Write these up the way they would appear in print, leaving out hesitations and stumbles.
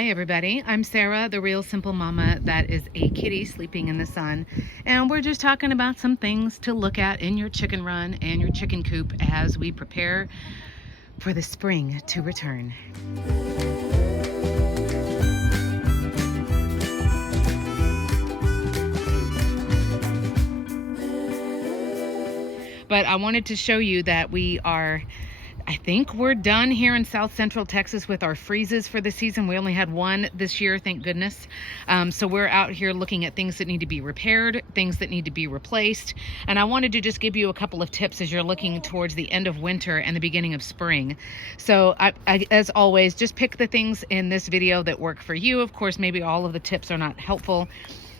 Hi everybody, I'm Sarah, the real simple mama that is a kitty sleeping in the sun, and we're just talking about some things to look at in your chicken run and your chicken coop as we prepare for the spring to return. But I wanted to show you that I think we're done here in South Central Texas with our freezes for the season. We only had one this year, thank goodness. So we're out here looking at things that need to be repaired, things that need to be replaced. And I wanted to just give you a couple of tips as you're looking towards the end of winter and the beginning of spring. So as always, just pick the things in this video that work for you. Of course, maybe all of the tips are not helpful,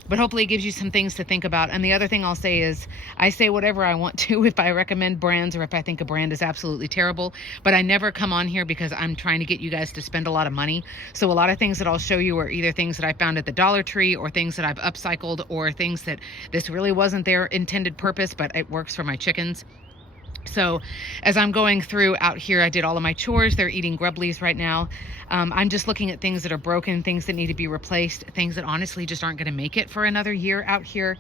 but hopefully it gives you some things to think about. And the other thing I'll say is I say whatever I want to if I recommend brands or if I think a brand is absolutely terrible, but I never come on here because I'm trying to get you guys to spend a lot of money. So a lot of things that I'll show you are either things that I found at the Dollar Tree or things that I've upcycled or things that this really wasn't their intended purpose, but it works for my chickens. So as I'm going through out here, I did all of my chores. They're eating grub leaves right now. I'm just looking at things that are broken, things that need to be replaced, things that honestly just aren't going to make it for another year out here.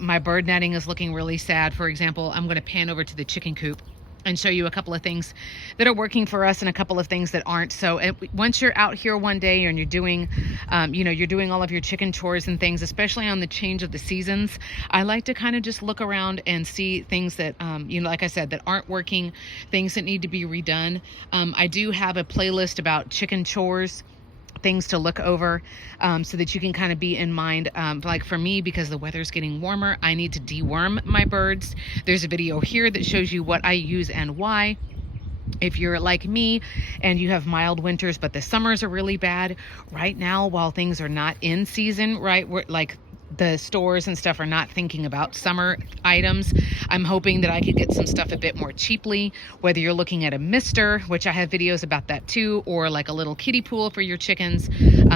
My bird netting is looking really sad. For example, I'm going to pan over to the chicken coop and show you a couple of things that are working for us and a couple of things that aren't. So once you're out here one day and you're doing, you're doing all of your chicken chores and things, especially on the change of the seasons, I like to kind of just look around and see things that, like I said, that aren't working, things that need to be redone. I do have a playlist about chicken chores, things to look over, so that you can kind of be in mind. Like for me, because the weather's getting warmer, I need to deworm my birds. There's a video here that shows you what I use and why. If you're like me and you have mild winters, but the summers are really bad right now, while things are not in season, right? We're like, the stores and stuff are not thinking about summer items. I'm hoping that I could get some stuff a bit more cheaply, whether you're looking at a mister, which I have videos about that too, or like a little kiddie pool for your chickens.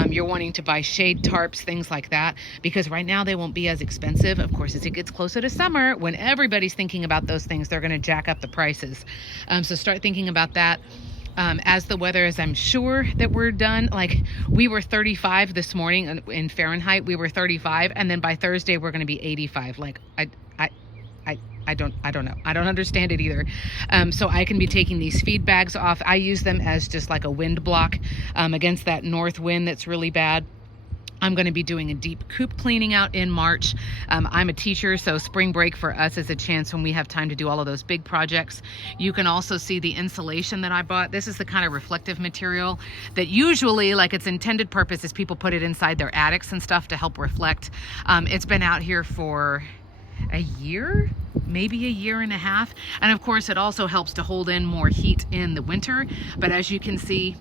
You're wanting to buy shade tarps, things like that, because right now they won't be as expensive. Of course, as it gets closer to summer, when everybody's thinking about those things, they're going to jack up the prices. So start thinking about that. As the weather, as I'm sure that we're done, like we were 35 this morning in Fahrenheit, we were 35, and then by Thursday we're going to be 85. Like I don't know. I don't understand it either. So I can be taking these feed bags off. I use them as just like a wind block against that north wind that's really bad. I'm going to be doing a deep coop cleaning out in March. I'm a teacher, so spring break for us is a chance when we have time to do all of those big projects. You can also see the insulation that I bought. This is the kind of reflective material that usually, like its intended purpose is people put it inside their attics and stuff to help reflect. It's been out here for a year, maybe a year and a half. And of course, it also helps to hold in more heat in the winter. But as you can see,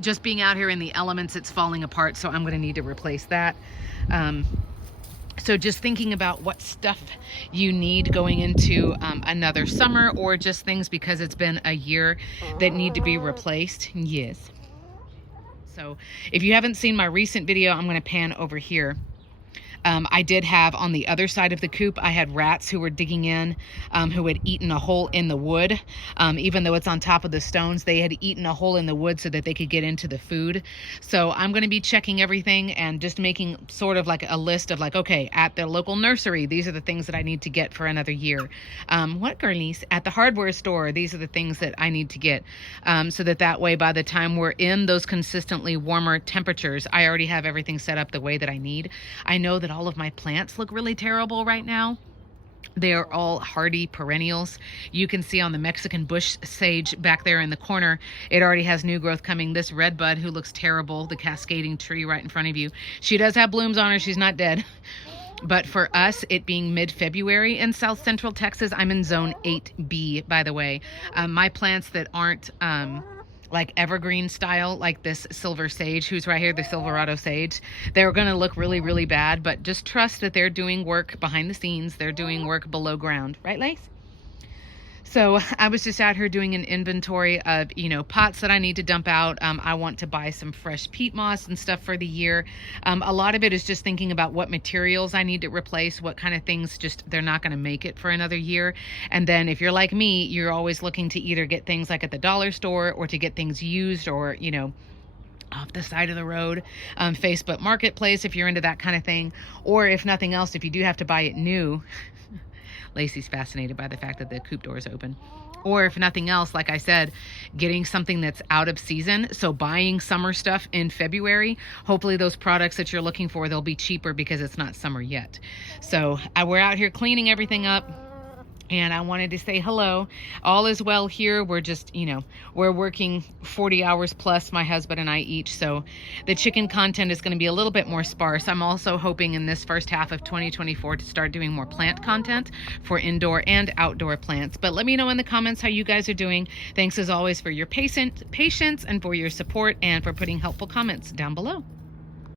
just being out here in the elements, it's falling apart, so I'm going to need to replace that. So just thinking about what stuff you need going into another summer, or just things because it's been a year that need to be replaced. Yes. So if you haven't seen my recent video, I'm going to pan over here. I did have on the other side of the coop, I had rats who were digging in, who had eaten a hole in the wood. Even though it's on top of the stones, they had eaten a hole in the wood so that they could get into the food. So I'm going to be checking everything and just making sort of like a list of like, okay, at the local nursery, these are the things that I need to get for another year. What, girlies? At the hardware store, these are the things that I need to get. So that way, by the time we're in those consistently warmer temperatures, I already have everything set up the way that I need. I know that all of my plants look really terrible right now. They are all hardy perennials. You can see on the Mexican bush sage back there in the corner, it already has new growth coming. This red bud who looks terrible, the cascading tree right in front of you, she does have blooms on her. She's not dead. But for us, it being mid-February in South Central Texas, I'm in zone 8B, by the way. My plants that aren't like evergreen style, like this silver sage, who's right here, the Silverado sage, they're going to look really, really bad, but just trust that they're doing work behind the scenes. They're doing work below ground. Right, Lace? So I was just out here doing an inventory of, pots that I need to dump out. I want to buy some fresh peat moss and stuff for the year. A lot of it is just thinking about what materials I need to replace, what kind of things just, they're not going to make it for another year. And then if you're like me, you're always looking to either get things like at the dollar store or to get things used or, off the side of the road, Facebook Marketplace if you're into that kind of thing, or if nothing else, if you do have to buy it new. Lacey's fascinated by the fact that the coop door is open. Or if nothing else, like I said, getting something that's out of season. So buying summer stuff in February, hopefully those products that you're looking for, they'll be cheaper because it's not summer yet. So we're out here cleaning everything up. And I wanted to say hello. All is well here. We're just, we're working 40 hours plus, my husband and I each. So the chicken content is going to be a little bit more sparse. I'm also hoping in this first half of 2024 to start doing more plant content for indoor and outdoor plants. But let me know in the comments how you guys are doing. Thanks as always for your patience and for your support and for putting helpful comments down below.